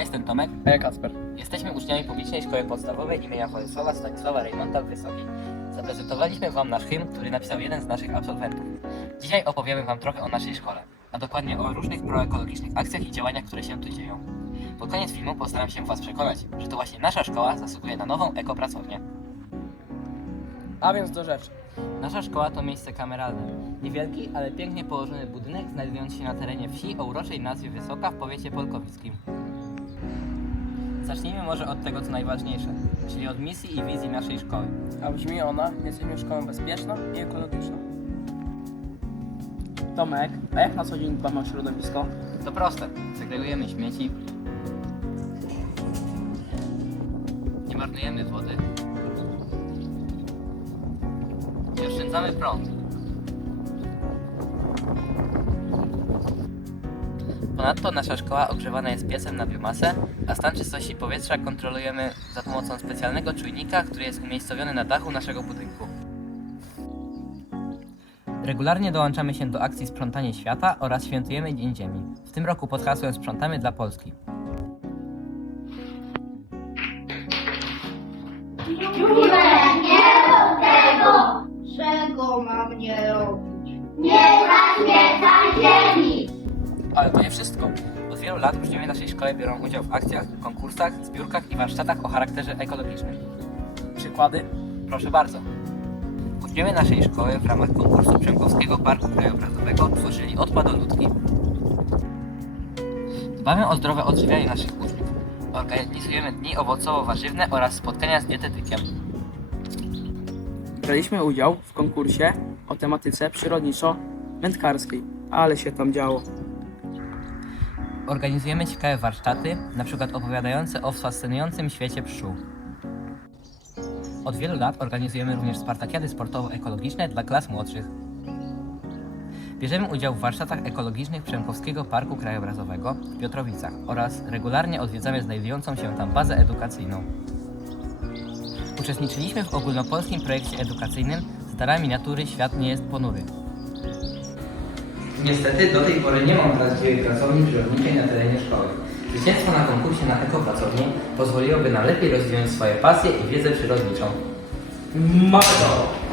jestem Tomek. A ja Kasper. Jesteśmy uczniami publicznej szkoły podstawowej imienia Władysława Stanisława Rejmonta w Wysokiej. Zaprezentowaliśmy Wam nasz hymn, który napisał jeden z naszych absolwentów. Dzisiaj opowiemy Wam trochę o naszej szkole, a dokładnie o różnych proekologicznych akcjach i działaniach, które się tu dzieją. Pod koniec filmu postaram się Was przekonać, że to właśnie nasza szkoła zasługuje na nową ekopracownię. A więc do rzeczy. Nasza szkoła to miejsce kameralne. Niewielki, ale pięknie położony budynek znajdujący się na terenie wsi o uroczej nazwie Wysoka w powiecie polkowickim. Zacznijmy może od tego, co najważniejsze, czyli od misji i wizji naszej szkoły. A brzmi ona, jesteśmy szkołą bezpieczną i ekologiczną. Tomek, a jak na co dzień dbamy o środowisko? To proste. Segregujemy śmieci. Nie marnujemy wody. I oszczędzamy prąd. Ponadto nasza szkoła ogrzewana jest piecem na biomasę, a stan czystości powietrza kontrolujemy za pomocą specjalnego czujnika, który jest umiejscowiony na dachu naszego budynku. Regularnie dołączamy się do akcji Sprzątanie Świata oraz świętujemy Dzień Ziemi. W tym roku pod hasłem Sprzątamy dla Polski. Dziurę, nie rób tego! Czego mam nie robić? Nie zaśmiecaj ziemi! Ale to nie wszystko. Od wielu lat uczniowie naszej szkoły biorą udział w akcjach, konkursach, zbiórkach i warsztatach o charakterze ekologicznym. Przykłady? Proszę bardzo. Uczniowie naszej szkoły w ramach konkursu Przemkowskiego Parku Krajobrazowego tworzyli odpadoludki. Dbamy o zdrowe odżywianie naszych uczniów. Organizujemy dni owocowo-warzywne oraz spotkania z dietetykiem. Braliśmy udział w konkursie o tematyce przyrodniczo-mętkarskiej, ale się tam działo. Organizujemy ciekawe warsztaty, na przykład opowiadające o fascynującym świecie pszczół. Od wielu lat organizujemy również spartakiady sportowo-ekologiczne dla klas młodszych. Bierzemy udział w warsztatach ekologicznych Przemkowskiego Parku Krajobrazowego w Piotrowicach oraz regularnie odwiedzamy znajdującą się tam bazę edukacyjną. Uczestniczyliśmy w ogólnopolskim projekcie edukacyjnym z darami natury Świat nie jest ponury. Niestety do tej pory nie mam prawdziwej pracowni przyrodniczej na terenie szkoły. Zwycięstwo na konkursie na ekopracowni pozwoliłoby nam lepiej rozwinąć swoje pasje i wiedzę przyrodniczą. Mamy to!